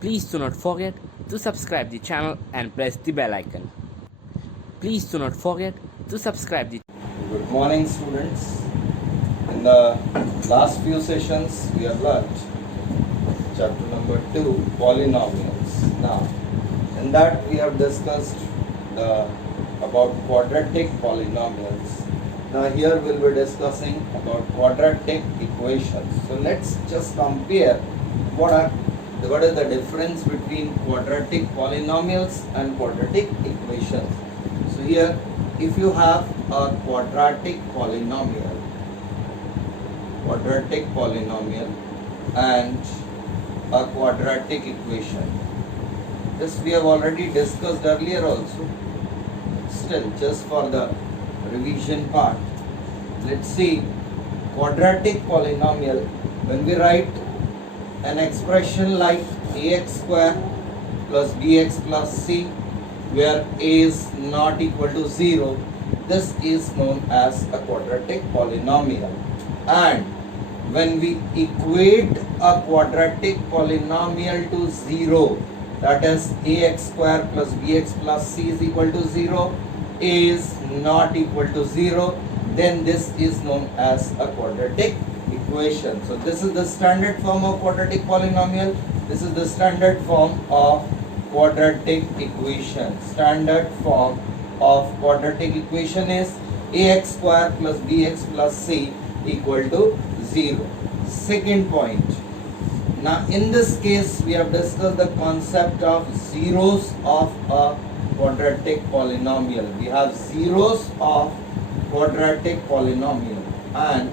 Please do not forget to subscribe the channel and press the bell icon. Please do not forget to subscribe the Good morning, students. In the last few sessions, we have learnt chapter number 2, polynomials. Now, in that we have discussed about quadratic polynomials. Now, here we will be discussing about quadratic equations. So, let's just compare what is the difference between quadratic polynomials and quadratic equations. So, here if you have a quadratic polynomial and a quadratic equation, this we have already discussed earlier also. Still, just for the revision part, let's see quadratic polynomial. When we write an expression like ax square plus bx plus c, where a is not equal to 0, this is known as a quadratic polynomial. And when we equate a quadratic polynomial to 0, that is ax square plus bx plus c is equal to 0, a is not equal to 0, then this is known as a quadratic equation. So this is the standard form of quadratic polynomial. This is the standard form of quadratic equation. Standard form of quadratic equation is ax square plus bx plus c equal to 0. Second point. Now in this case we have discussed the concept of zeros of a quadratic polynomial. We have zeros of quadratic polynomial, and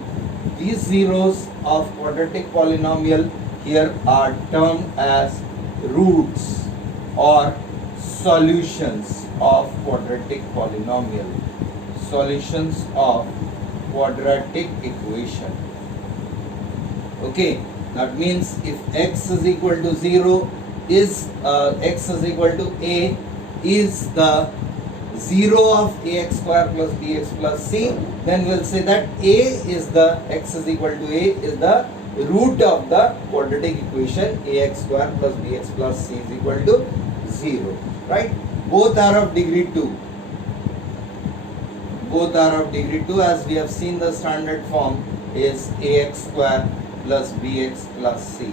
these zeros of quadratic polynomial here are termed as roots or solutions of quadratic polynomial. Solutions of quadratic equation. Okay, that means if x is equal to 0 is x is equal to a is the 0 of ax square plus bx plus c, then we'll say that a is the x is equal to a is the root of the quadratic equation ax square plus bx plus c is equal to 0, right? Both are of degree 2. Both are of degree 2, as we have seen the standard form is ax square plus bx plus c.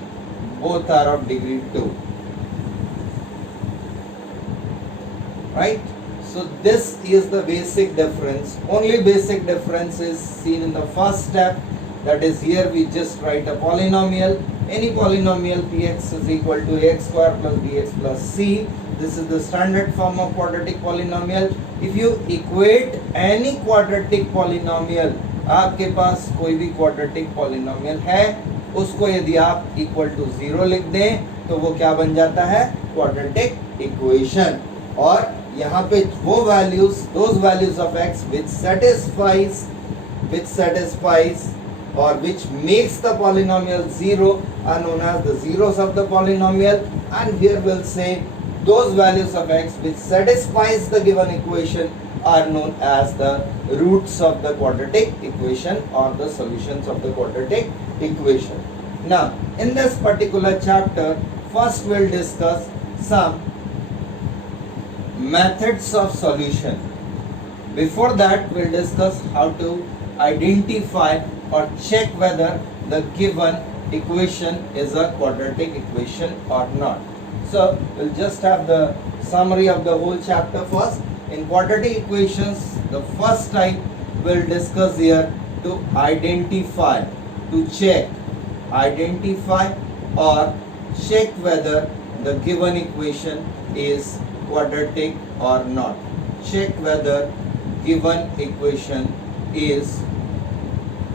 Both are of degree 2. Right? So this is the basic difference. Only basic difference is seen in the first step. That is, here we just write a polynomial. Any polynomial px is equal to ax square plus bx plus c. This is the standard form of quadratic polynomial. If you equate any quadratic polynomial, आपके पास कोई भी quadratic polynomial है, उसको यदि आप equal to 0 लिख दें तो वो क्या बन जाता है? Quadratic equation. और यहाँ पे वो values, those values of x which satisfies or which makes the polynomial 0 are known as the zeros of the polynomial, and here we'll say those values of x which satisfies the given equation are known as the roots of the quadratic equation or the solutions of the quadratic equation. Now, in this particular chapter, first we'll discuss some methods of solution. Before that, we'll discuss how to identify or check whether the given equation is a quadratic equation or not. So, we'll just have the summary of the whole chapter first. In quadratic equations, the first type we'll discuss here to identify, to check, identify or check whether the given equation is quadratic or not. Check whether given equation is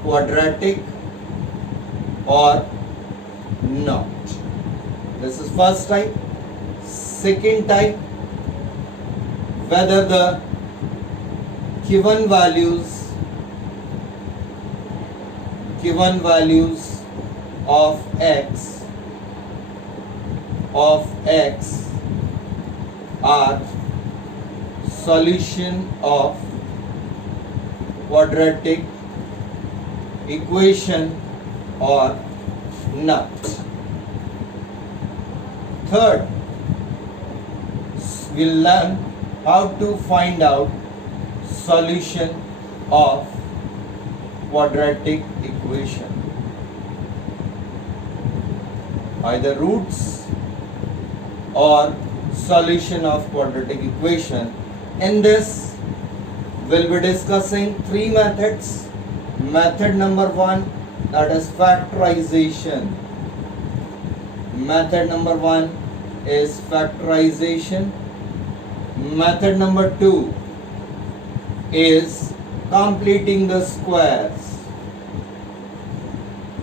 quadratic or not. This is first type. Second type, whether the given values of x are solution of quadratic equation or not. Third, we'll learn how to find out solution of quadratic equation. Either roots or solution of quadratic equation. In this, we'll be discussing three methods. Method number one, that is factorization. Method number one is factorization. Method number two is completing the squares.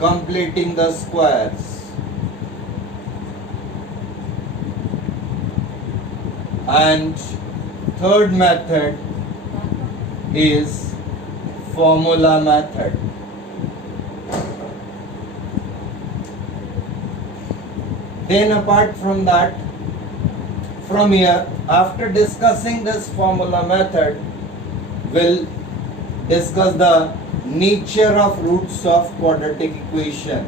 Completing the squares. And third method is formula method. Then apart from that, from here, after discussing this formula method, we'll discuss the nature of roots of quadratic equation.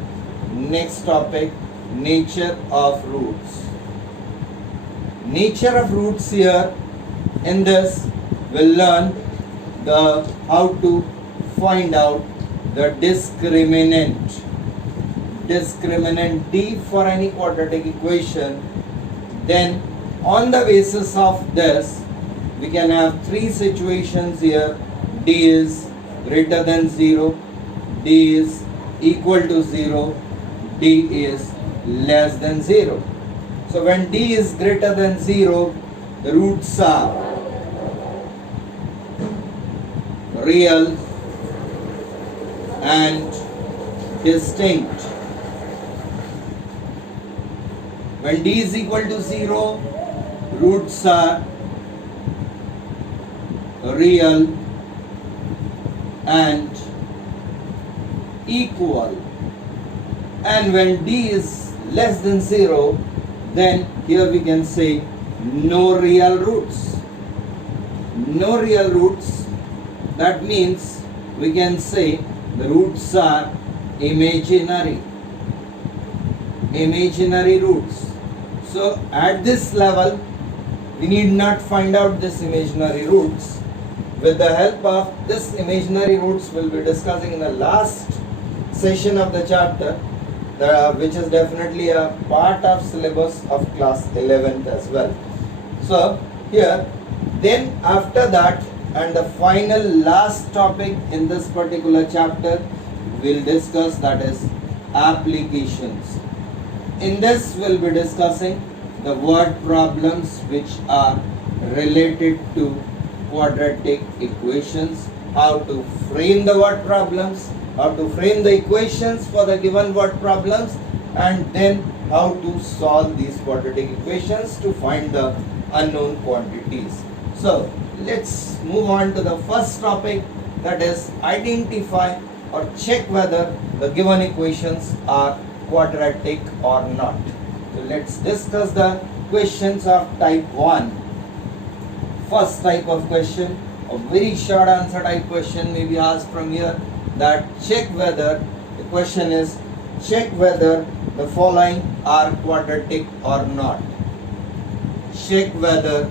Next topic, nature of roots. Nature of roots here, in this we'll learn the how to find out the discriminant D for any quadratic equation. Then on the basis of this, we can have three situations here. D is greater than 0, D is equal to 0, D is less than 0. So when D is greater than 0, the roots are real and distinct. When D is equal to 0, roots are real and equal. And when D is less than 0, then here we can say no real roots. No real roots, that means we can say the roots are imaginary. Imaginary roots. So at this level, we need not find out this imaginary roots. With the help of this imaginary roots, we'll be discussing in the last session of the chapter, which is definitely a part of syllabus of class 11th as well. So here, then after that, and the final last topic in this particular chapter, we'll discuss, that is applications. In this, we'll be discussing the word problems which are related to quadratic equations, how to frame the word problems, how to frame the equations for the given word problems, and then how to solve these quadratic equations to find the unknown quantities. So let's move on to the first topic, that is identify or check whether the given equations are quadratic or not. So let's discuss the questions of type 1. First type of question, a very short answer type question may be asked from here, that check whether, the question is check whether the following are quadratic or not. Check whether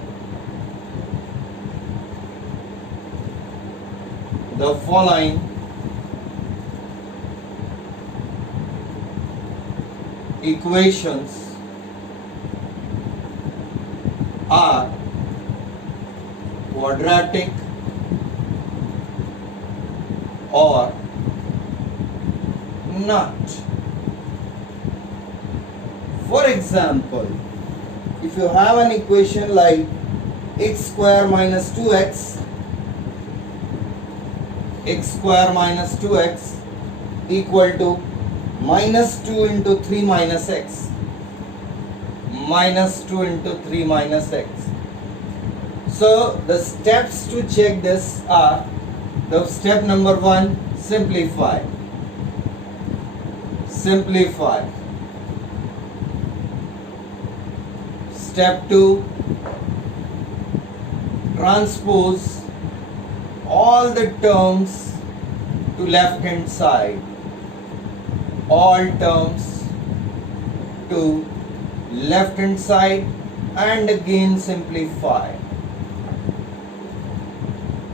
the following equations are quadratic or not. For example, if you have an equation like x square minus 2x equal to minus 2 into 3 minus x, minus 2 into 3 minus x. So the steps to check this are, the step number 1, simplify. Step 2, transpose all the terms to left hand side. All terms to left hand side and again simplify.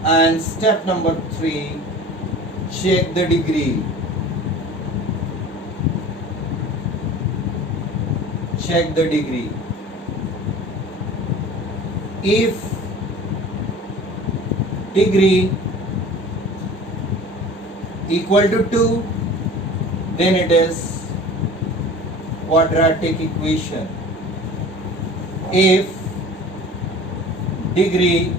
And step number 3, check the degree. Check the degree. If degree equal to 2, then it is quadratic equation. If degree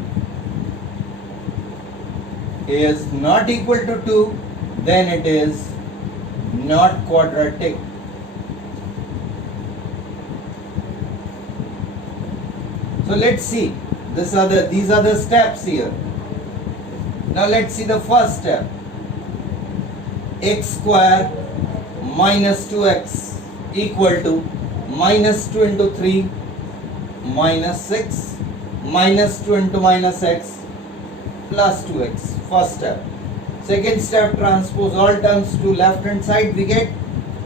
is not equal to 2, then it is not quadratic. So let's see. These are the steps here. Now let's see the first step. X square minus 2x equal to minus 2 into 3 minus 6 minus 2 into minus x plus 2x. First step. Second step, transpose all terms to left hand side. We get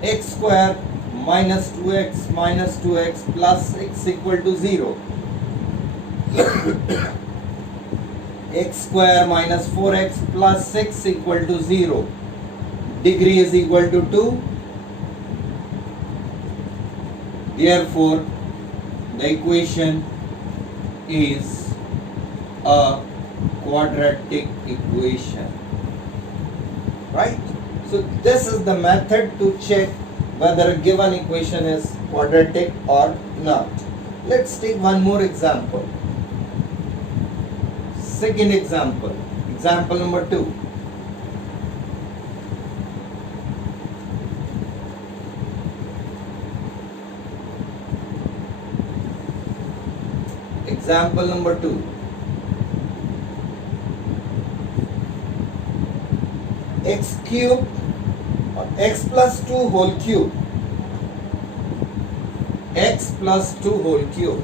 x square minus 2x plus 6 equal to 0. X square minus 4x plus 6 equal to 0. Degree is equal to 2. Therefore, the equation is a quadratic equation. Right? So this is the method to check whether a given equation is quadratic or not. Let's take one more example. Second example. Example number 2. Example number 2. X cube or x plus 2 whole cube. X plus 2 whole cube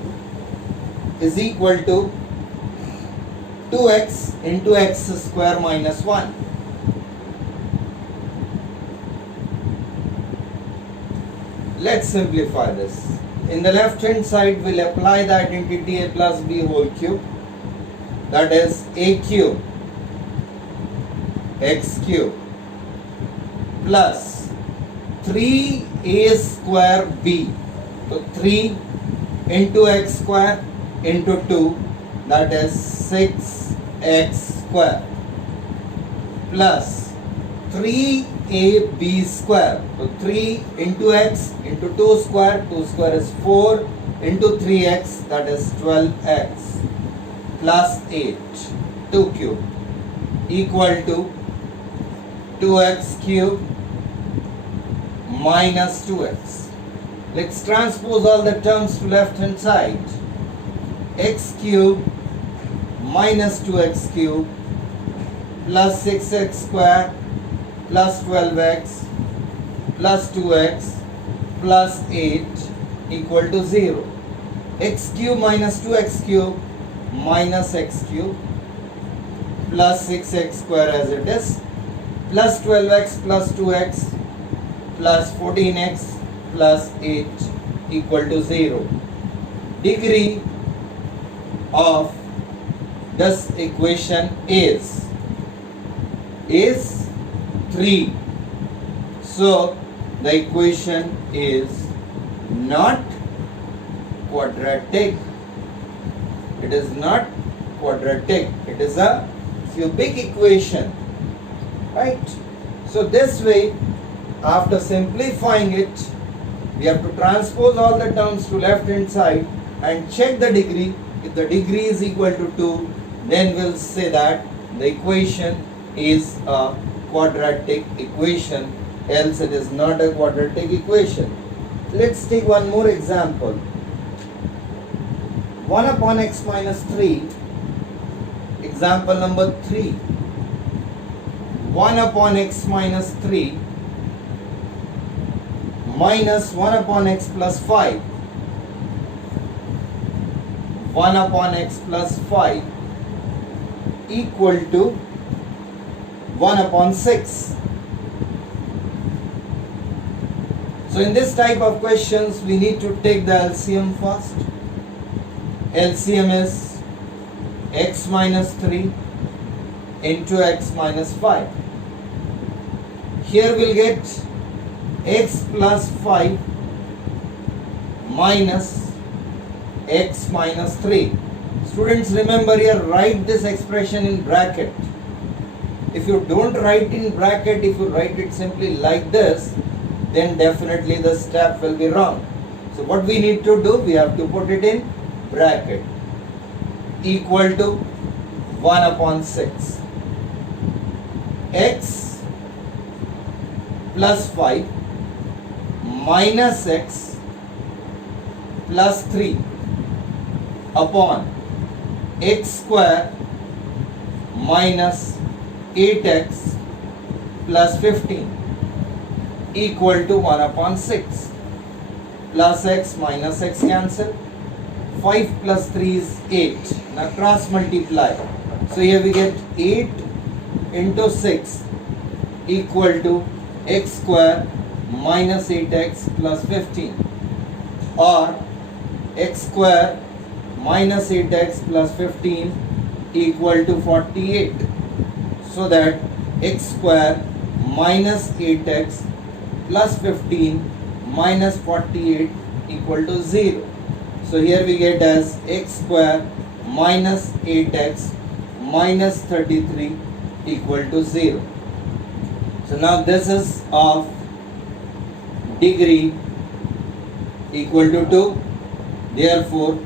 is equal to 2x into x square minus 1. Let's simplify this. In the left hand side, we'll apply the identity a plus b whole cube. That is a cube x cube plus 3a square b. So 3 into x square into 2, that is 6x square plus 3ab square. So 3 into x into 2 square is 4 into 3x, that is 12x plus 8, 2 cube equal to 2x cube minus 2x. Let's transpose all the terms to left hand side. X cube minus 2x cube plus 6x square plus 12x plus 2x plus 8 equal to 0. X cube minus 2x cube minus x cube plus 6x square as it is plus 12x plus 2x plus 14x plus 8 equal to 0. Degree of this equation is 3. So the equation is not quadratic. It is not quadratic. It is a cubic equation. Right? So this way, after simplifying it, we have to transpose all the terms to left hand side and check the degree. If the degree is equal to 2, then we'll say that the equation is a quadratic equation, else it is not a quadratic equation. Let's take one more example. 1 upon x minus 3. Example number 3. 1 upon x minus 3 minus 1 upon x plus 5. 1 upon x plus 5 equal to 1 upon 6. So in this type of questions, we need to take the LCM first. LCM is x minus 3 into x minus 5. Here we'll get x plus 5 minus x minus 3. Students, remember here, write this expression in bracket. If you don't write in bracket, if you write it simply like this, then definitely the step will be wrong. So what we need to do, we have to put it in bracket. Equal to 1 upon 6. X plus 5 minus x plus 3 upon x square minus 8x plus 15 equal to 1 upon 6. Plus x minus x cancel. 5 plus 3 is 8. Now cross multiply. So here we get 8 into 6 equal to x square minus 8x plus 15, or x square minus 8x plus 15 equal to 48. So that x square minus 8x plus 15 minus 48 equal to 0. So here we get as x square minus 8x minus 33 equal to 0. So now this is of degree equal to 2. Therefore,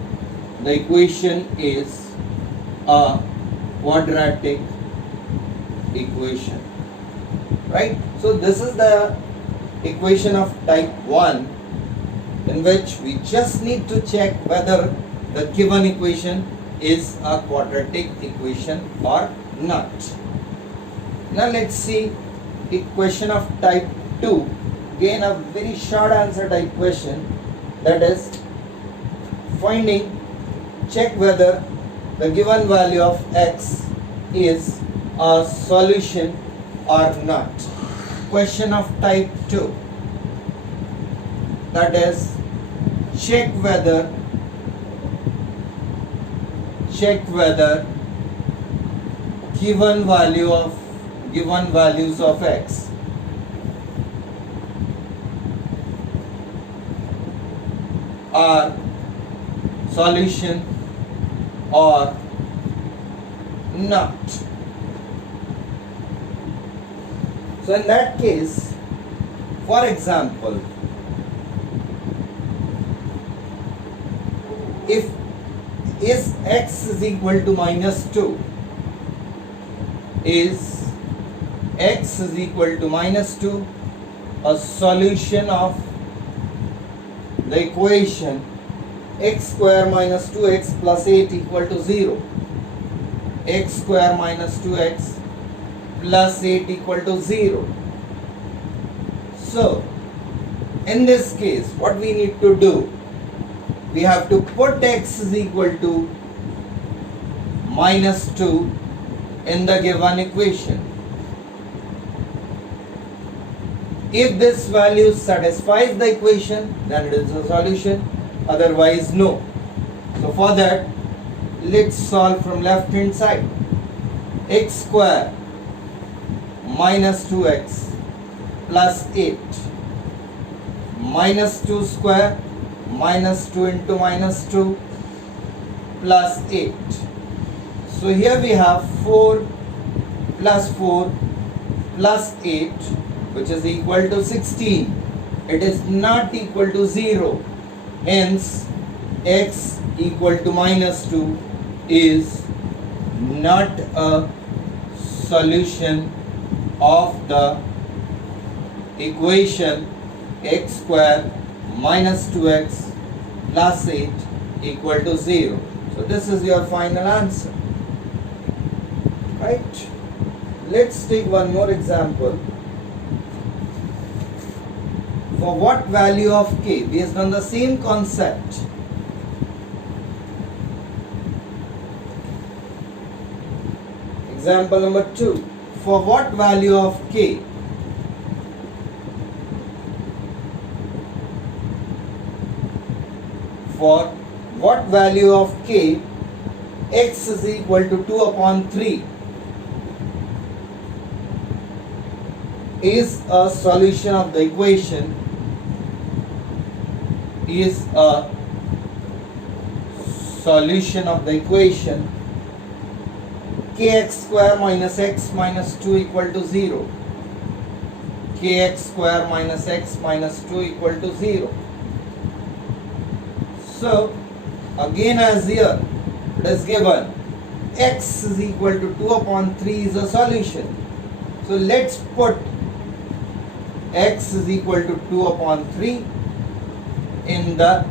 the equation is a quadratic equation. Right? So this is the equation of type 1, in which we just need to check whether the given equation is a quadratic equation or not. Now let's see equation of type 2. Again a very short answer type question, that is check whether the given value of x is a solution or not. Question of type 2, that is check whether given values of x are solution or not. So in that case, for example, if is x is equal to minus 2, is x is equal to minus 2 a solution of the equation x square minus 2x plus 8 equal to 0, x square minus 2x plus 8 equal to 0. So in this case, what we need to do, we have to put x is equal to minus 2 in the given equation. If this value satisfies the equation, then it is a solution, otherwise no. So for that, let's solve from left hand side. X square minus 2x plus 8 minus 2 square minus 2 into minus 2 plus 8. So here we have 4 plus 4 plus 8, which is equal to 16. It is not equal to 0. Hence, x equal to minus 2 is not a solution of the equation x square minus 2x plus 8 equal to 0. So this is your final answer. Right? Let's take one more example. For what value of k, based on the same concept, example number 2, for what value of k for what value of k x is equal to 2 upon 3 is a solution of the equation kx square minus x minus 2 equal to 0. Kx square minus x minus 2 equal to 0. So again, as here it is given x is equal to 2 upon 3 is a solution. So let's put x is equal to 2 upon 3 in the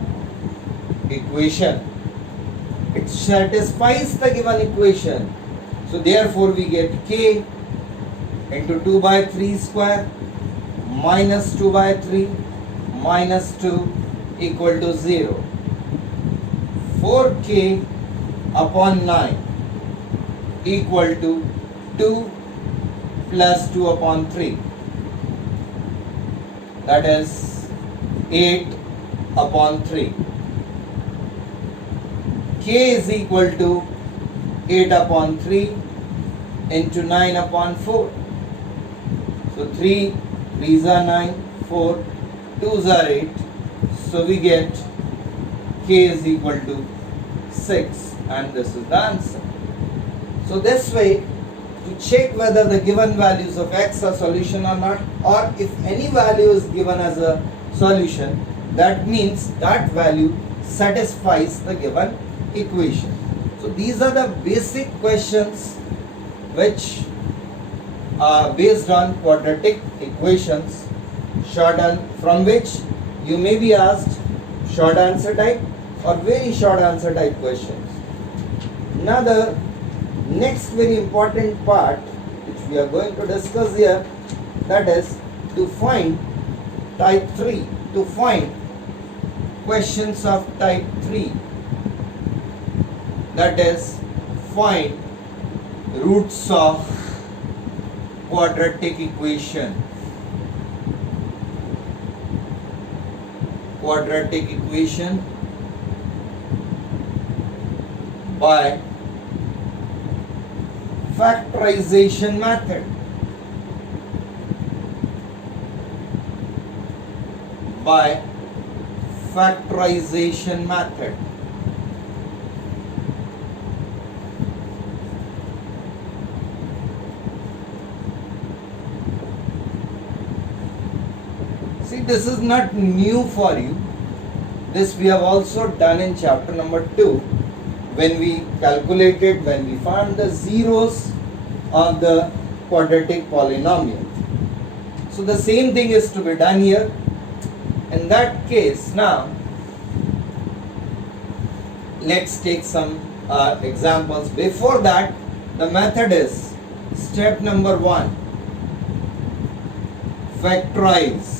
equation. It satisfies the given equation. So therefore we get k into 2 by 3 square minus 2 by 3 minus 2 equal to 0. 4k upon 9 equal to 2 plus 2 upon 3. That is 8 upon 3. K is equal to 8 upon 3 into 9 upon 4. So 3 3s are 9, 4 2s are 8. So we get k is equal to 6, and this is the answer. So this way, to check whether the given values of x are solution or not, or if any value is given as a solution, that means that value satisfies the given equation. So these are the basic questions which are based on quadratic equations, from which you may be asked short answer type or very short answer type questions. Now the next very important part which we are going to discuss here, that is to find type 3, to find questions of type 3, that is find roots of quadratic equation. Quadratic equation by factorization method. By factorization method. See, this is not new for you. This we have also done in chapter number 2 when we found the zeros of the quadratic polynomial. So the same thing is to be done here. In that case, now let's take some examples. Before that, the method is step number 1, factorize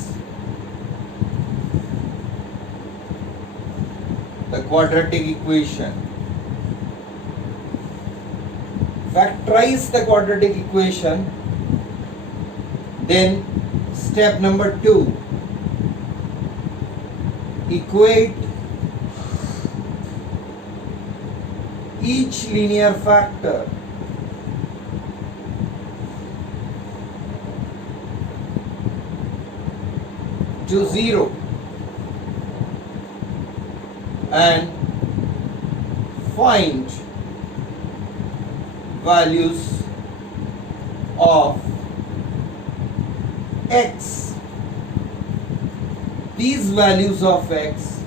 the quadratic equation. Factorize the quadratic equation. Then step number 2, equate each linear factor to 0 and find values of x. These values of x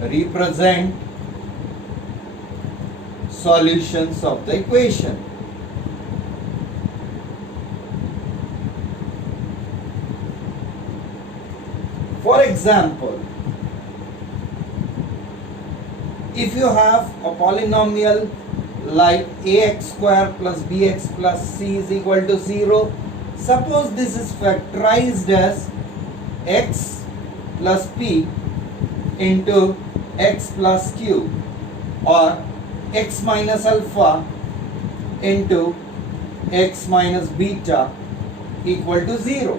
represent solutions of the equation. For example, if you have a polynomial like ax square plus bx plus c is equal to 0, suppose this is factorized as x plus p into x plus q, or x minus alpha into x minus beta equal to 0.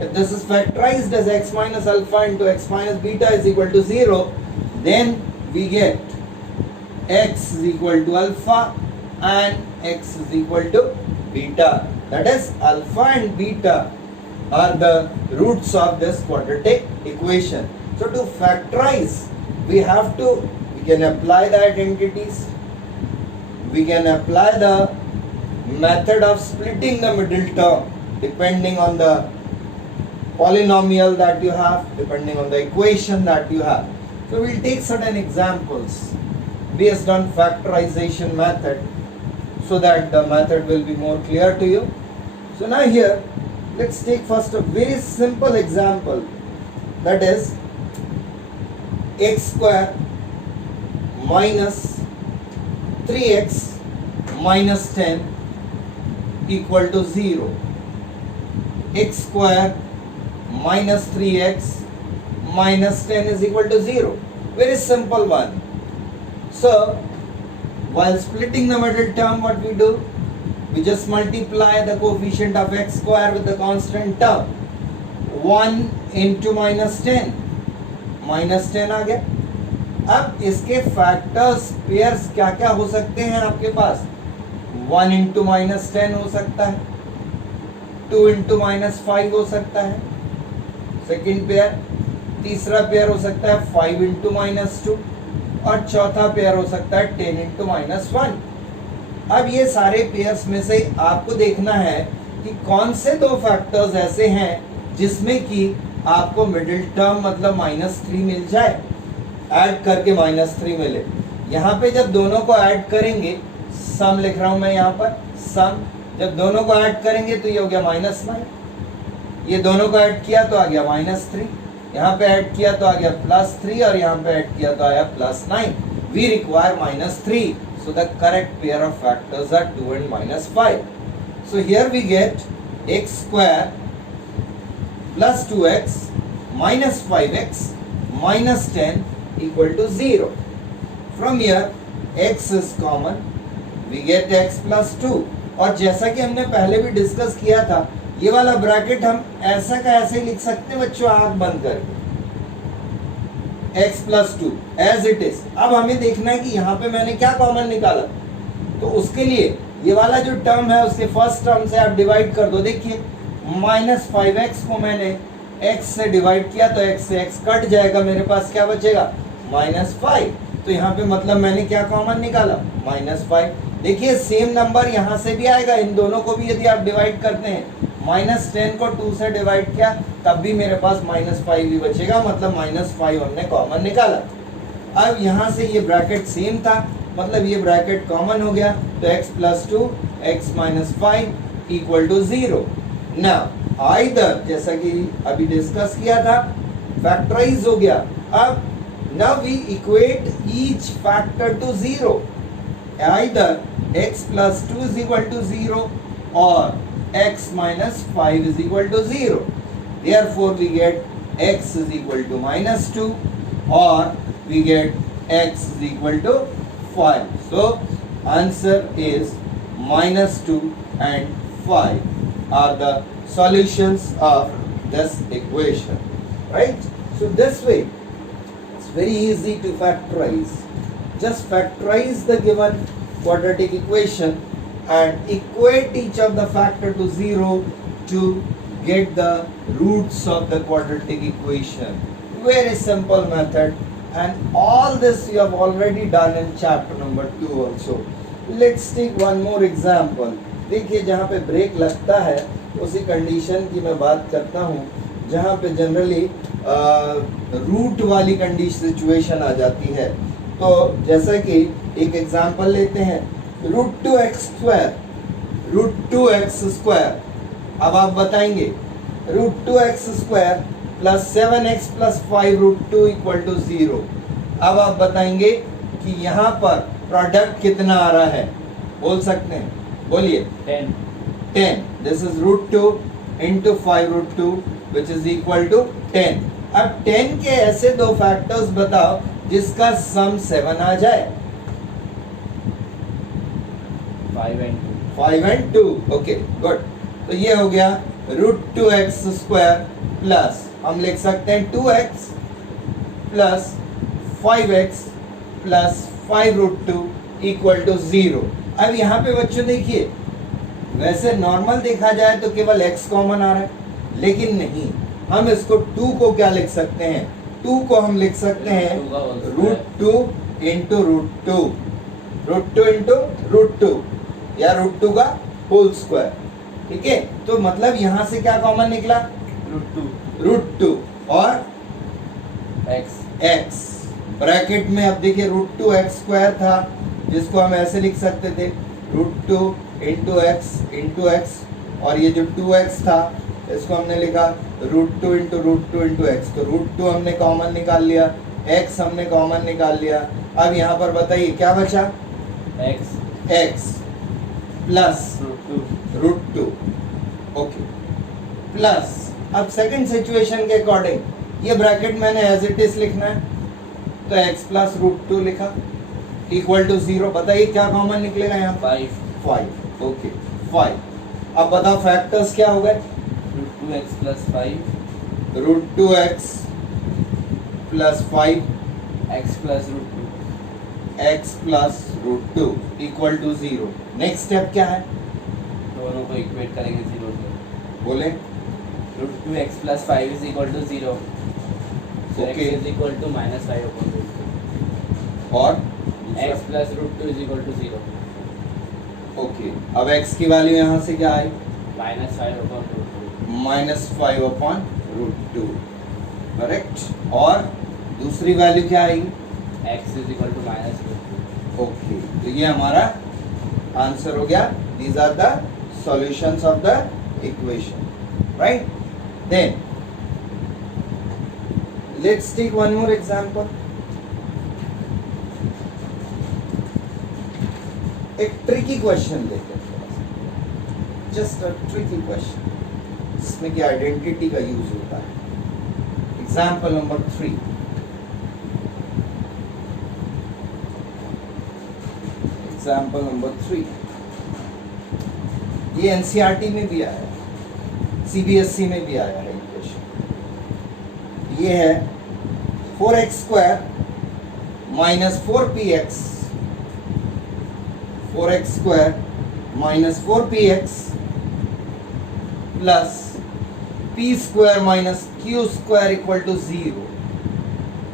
If this is factorized as x minus alpha into x minus beta is equal to 0, then we get x is equal to alpha and x is equal to beta. That is, alpha and beta are the roots of this quadratic equation. So to factorize, we can apply the identities, we can apply the method of splitting the middle term depending on the polynomial that you have, depending on the equation that you have. So we'll take certain examples based on factorization method so that the method will be more clear to you. So now here, let's take first a very simple example, that is x square minus 3x minus 10 equal to 0. X square minus 3x minus 10 is equal to 0. Very simple one. So while splitting the middle term, what we do? We just multiply the coefficient of x square with the constant term. 1 into minus 10. Minus 10 आ गया. अब इसके factors pairs क्या क्या हो सकते हैं आपके पास? 1 into minus 10 हो सकता है, 2 into minus 5 हो सकता है, सेकेंड पेयर. तीसरा पेयर हो सकता है 5 into minus 2 और चौथा पेयर हो सकता है 10 into minus 1. अब ये सारे पेयर्स में से आपको देखना है कि कौन से दो फैक्टर्स ऐसे हैं जिसमें कि आपको मिडिल टर्म मतलब -3 मिल जाए, ऐड करके -3 मिले. यहाँ पे जब दोनों को ऐड करेंगे, सम लिख रहा हूं मैं यहाँ पर, सम जब दोनों को ऐड करेंगे तो ये हो गया -9. ये दोनों को ऐड किया तो आ गया -3, यहाँ पे ऐड किया तो आ गया +3 और यहाँ पे ऐड किया तो आया +9. We require -3. So the correct pair of factors are 2 and -5. So here we get x square plus 2x minus 5x minus 10 equal to 0. From here x is common, we get x plus 2. और जैसा कि हमने पहले भी discuss किया था, ये वाला ब्रैकेट हम ऐसा का ऐसे लिख सकते हैं बच्चों, आंख बंद करके, x plus 2 as it is. अब हमें देखना है कि यहाँ पे मैंने क्या कॉमन निकाला, तो उसके लिए ये वाला जो टर्म है उसके फर्स्ट टर्म से आप डिवाइड कर दो. देखिए -5x को मैंने x से डिवाइड किया तो x से x कट जाएगा, मेरे पास क्या बचेगा -5. तो यहाँ पे मतलब मैंने क्या कॉमन निकाला -5. देखिए सेम नंबर यहाँ से भी आएगा, इन दोनों को भी यदि आप डिवाइड करते हैं, -10 को 2 से डिवाइड किया तब भी मेरे पास -5 ही बचेगा, मतलब -5 हमने कॉमन निकाला. अब यहाँ से ये ब्रैकेट सेम था, मतलब ये ब्रैकेट कॉमन हो गया, तो x plus 2 x minus 5 equal to 0. Now either, जैसा कि अभी डिस्कस किया था, फैक्टराइज हो गया. अब now we equate each factor to 0. Either x plus 2 is equal to 0 or x minus 5 is equal to 0. Therefore we get x is equal to -2 or we get x is equal to 5. So answer is -2 and 5 are the solutions of this equation, right? So this way it's very easy to factorize. Just factorize the given quadratic equation and equate each of the factor to 0 to get the roots of the quadratic equation. Very simple method, and all this you have already done in chapter number 2 also. Let's take one more example. देखिए जहाँ पे break लगता है उसी condition की मैं बात करता हूँ जहाँ पे जनरली रूट वाली कंडीशन सिचुएशन आ जाती है. तो जैसा कि एक एग्जांपल लेते हैं, √2x स्क्वायर. अब आप बताएंगे √2x² plus 7x plus 5√2 equal to 0. अब आप बताएंगे कि यहाँ पर प्रोडक्ट कितना आ रहा है, बोल सकते हैं, बोलिए 10. This is √2 into 5√2 which is equal to 10. अब 10 के ऐसे दो फैक्टर्स बताओ जिसका सम 7 आ जाए. 5 and 2. Okay, good. तो ये हो गया √2x² प्लस हम लिख सकते हैं 2x plus 5x plus 5√2 equal to 0। अब यहाँ पे बच्चों देखिए, वैसे नॉर्मल देखा जाए तो केवल x कॉमन आ रहा है, लेकिन नहीं, हम इसको 2 को क्या लिख सकते हैं, 2 को हम लिख सकते हैं √2 इंटू √2 या √2 का होल स्क्वायर। ठीक है, तो मतलब यहाँ से क्या कॉमन निकला, √2 और x ब्रैकेट में। अब देखिए √2x² था, जिसको हम ऐसे लिख सकते थे √2 इंटू x, और ये जो 2x था इसको हमने लिखा √2 इंटू x। तो √2 हमने कॉमन निकाल लिया, x हमने कॉमन निकाल लिया। अब यहाँ पर बताइए क्या बचा, x प्लस √2। ओके, प्लस अब सेकंड सिचुएशन के अकॉर्डिंग ये ब्रैकेट मैंने एज इट इज लिखना है, तो x प्लस √2 लिखा इक्वल टू 0। बताइए क्या कॉमन निकलेगा यहाँ, 5। ओके 5। अब बताओ फैक्टर्स क्या हो गए, √2x plus 5, √2x plus 5, x plus √2, x plus √2 equal to 0। Next step क्या है, दोनों को इक्वेट करेंगे 0 से। बोले √2x plus 5 is equal to 0, so Okay. x is equal to -5/√2 और x plus √2 is equal to 0, okay, अब x की वैल्यू यहाँ से क्या आई, -5/√2 -5/√2। करेक्ट, और दूसरी वैल्यू क्या आएगी, x is equal to -2। Okay, तो ये हमारा आंसर हो गया। These are the solutions of the equation, right. Then let's take one more example. एक ट्रिकी क्वेश्चन लेते हैं, जस्ट अ ट्रिकी क्वेश्चन, जिसमें कि आइडेंटिटी का यूज होता है। Example number 3। एग्जांपल नंबर 3, ये एनसीईआरटी में भी आया है, सीबीएसई में भी आया है क्वेश्चन। ये है 4x² minus 4px, 4x² minus 4px plus p² minus q² equal to 0।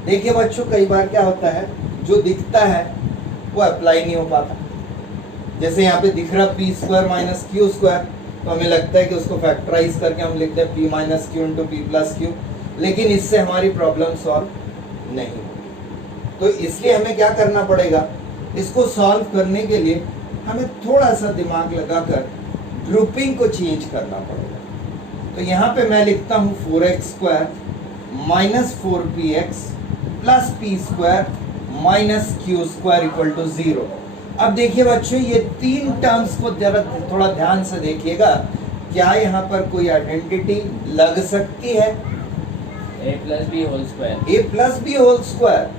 देखिए बच्चों, कई बार क्या होता है, जो दिखता है वो अप्लाई नहीं हो पाता। जैसे यहाँ पे दिख रहा p² माइनस q², तो हमें लगता है कि उसको फैक्टराइज करके हम लिखते हैं p minus q into p plus q, लेकिन इससे हमारी प्रॉब्लम सॉल्व नहीं होगी। तो इसलिए हमें क्या करना पड़ेगा, इसको सॉल्व करने के लिए हमें थोड़ा सा दिमाग लगाकर ग्रुपिंग को चेंज करना पड़ेगा। तो यहाँ पे मैं लिखता हूँ 4x² minus 4px plus p² minus q² equal to 0। अब देखिए बच्चों, ये तीन टर्म्स को जरा थोड़ा ध्यान से देखिएगा, क्या यहाँ पर कोई आइडेंटिटी लग सकती है, a plus b whole square, a plus b whole square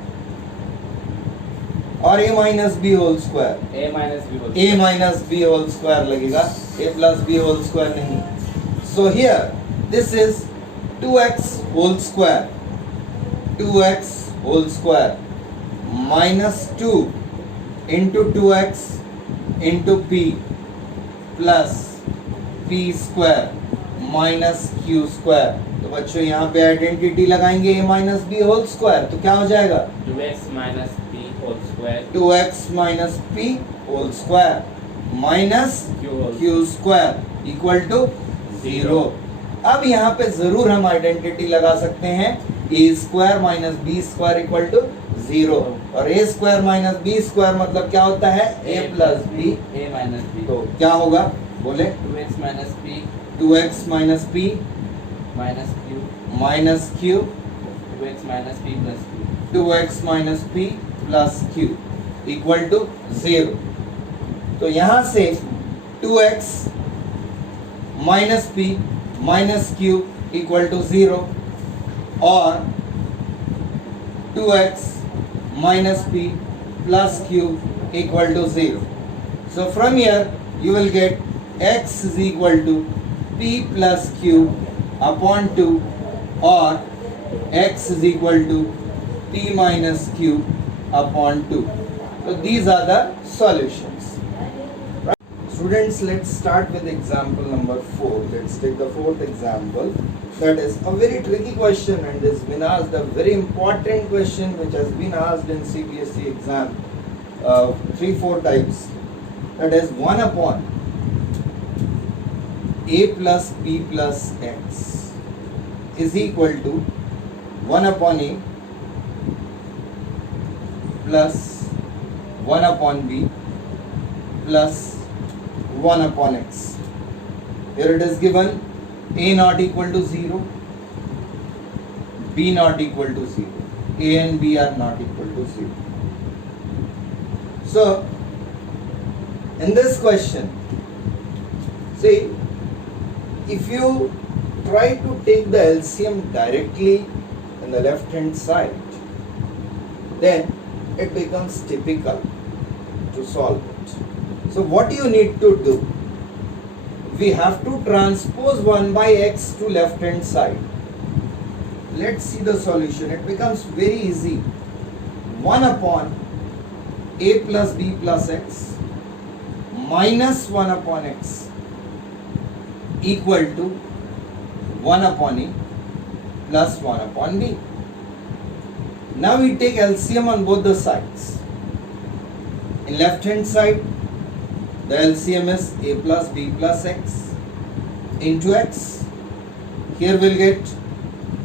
और a minus b whole square, a minus b whole a minus b whole square लगेगा, a plus b whole square नहीं। So here this is 2x whole square, 2x whole square minus 2 into 2x into p plus p² minus q²। तो बच्चों यहाँ पे identity लगाएंगे a minus b whole square, तो क्या हो जाएगा 2x minus p whole square, 2x minus p whole square minus q² equal to 0। अब यहाँ पे जरूर हम आइडेंटिटी लगा सकते हैं a² minus b² equal to 0, और a² माइनस b² मतलब क्या होता है a plus b, a minus b, तो क्या होगा बोले 2x minus p 2x minus p minus q, minus q 2x minus p plus q, 2x minus p plus q equal to 0। तो यहाँ से 2x minus p minus q equal to 0 और 2x minus p plus q equal to 0. So from here you will get x is equal to p plus q upon 2 or x is equal to p minus q upon 2. So these are the solutions. Right? Students, let's start with example number 4. Let's take the fourth example. That is a very tricky question and has been asked, a very important question which has been asked in CBSE exam 3-4 times. That is 1 upon a plus b plus x is equal to 1 upon a plus 1 upon b plus 1 upon x. Here it is given a not equal to 0, b not equal to 0, a and b are not equal to 0. So in this question, see, if you try to take the LCM directly in the left hand side, then it becomes typical to solve it. So what you need to do, we have to transpose 1 by x to left hand side. Let's see the solution. It becomes very easy. 1 upon a plus b plus x minus 1 upon x equal to 1 upon a plus 1 upon b. Now we take LCM on both the sides. In left hand side, the LCM is a plus b plus x into x. Here we'll get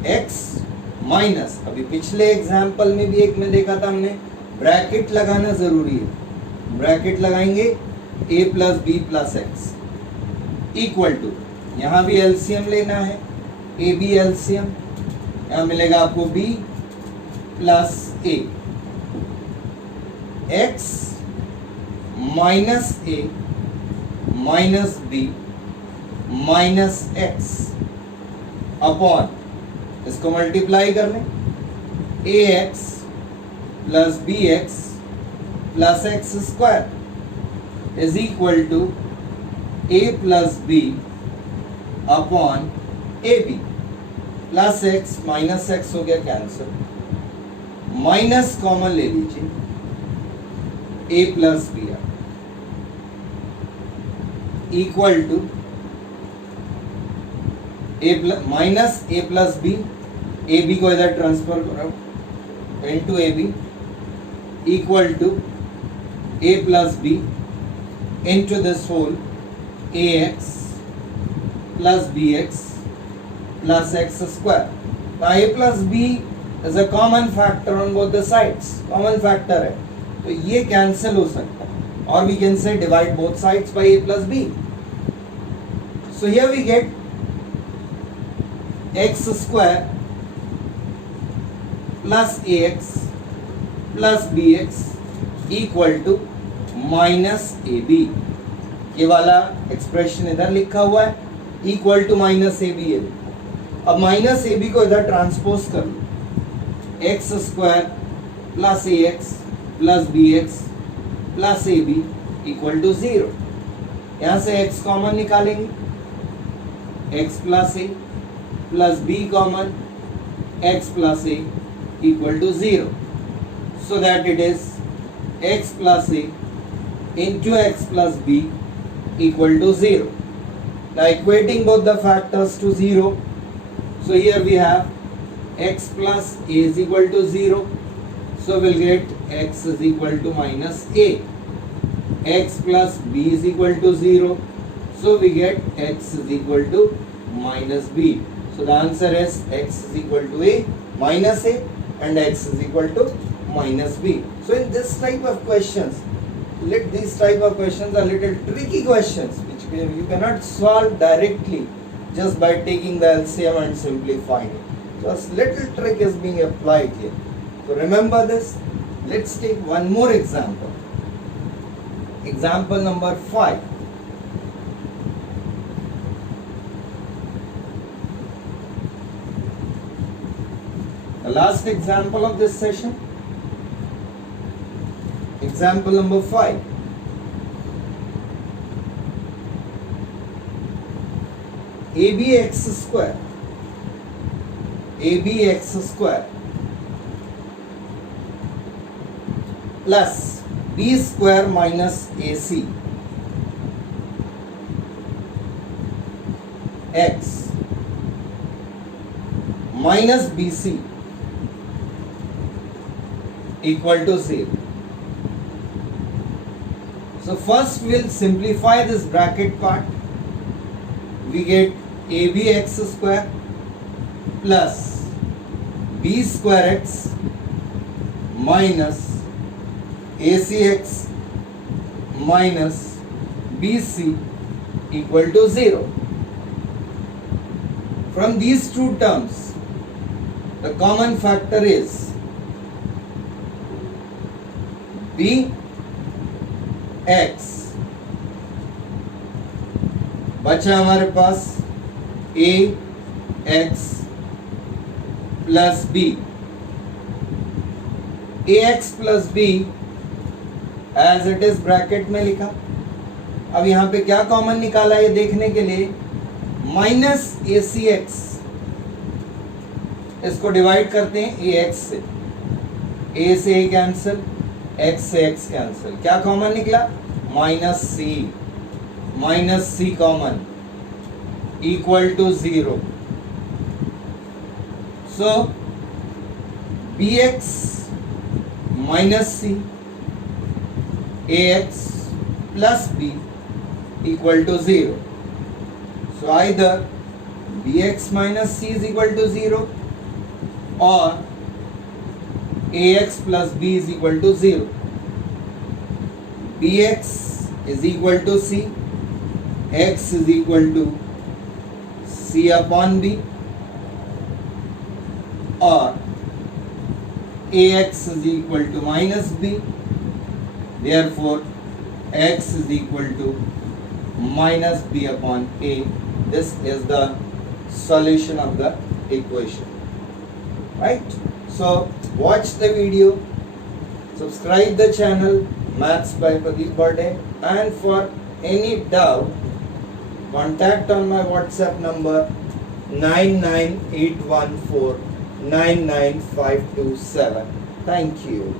x minus, अभी पिछले example में भी एक में देखा था हमने, bracket लगाना जरूरी है. ब्रैकेट लगाएंगे a plus b plus x equal to, यहाँ भी LCM लेना है, a b LCM, यहाँ मिलेगा आपको b plus a, x minus a minus b minus x upon, इसको मल्टीप्लाई कर लें, ax plus bx plus x square is equal to a plus b upon ab plus x minus x हो गया cancel, minus common ले लीजिए, a plus b equal to a minus a plus b, a b को इधर transfer करो into a b equal to a plus b into this whole ax plus bx plus x square. Now a plus b is a common factor on both the sides. Common factor है, तो ये cancel हो सकता है. Or we can say divide both sides by a plus b. So here we get x square plus ax plus bx equal to minus a b. ये वाला expression इधर लिखा हुआ है, equal to minus a b. अब minus a b को इधर transpose कर लो, x square plus a x plus b x plus a b equal to 0. यहाँ से एक्स कॉमन निकालेंगे, x plus a plus b common, x plus a equal to 0. So that it is x plus a into x plus b equal to 0. Now equating both the factors to 0, so here we have x plus a is equal to 0, so we'll get x is equal to minus a. X plus b is equal to 0, so we get x is equal to minus b. So the answer is x is equal to a minus a and x is equal to minus b. So in this type of questions, let these type of questions are little tricky questions which you cannot solve directly just by taking the LCM and simplifying it. So a little trick is being applied here. So remember this. Let's take one more example. Example number 5. The last example of this session. Example number 5. abx square plus b square minus ac x minus bc equal to 0. So first we'll simplify this bracket part. We get abx square plus b square x minus acx minus bc equal to 0. From these two terms, the common factor is b x, बचा हमारे पास a x प्लस b. ax plus b as it is bracket में लिखा. अब यहाँ पे क्या कॉमन निकाला ये देखने के लिए माइनस ए सी एक्स, इसको डिवाइड करते हैं ए एक्स से. ए से ए कैंसिल, एक्स से एक्स कैंसिल. क्या कॉमन निकला? Minus c common equal to 0. So b x minus c ax plus b equal to 0. So either bx minus c is equal to 0 or ax plus b is equal to 0. bx is equal to c, x is equal to c upon b, or ax is equal to minus b. Therefore, x is equal to minus b upon a. This is the solution of the equation. Right? So, watch the video, subscribe the channel Maths by Pradeep Bade, and for any doubt, contact on my WhatsApp number 99814 99527. Thank you.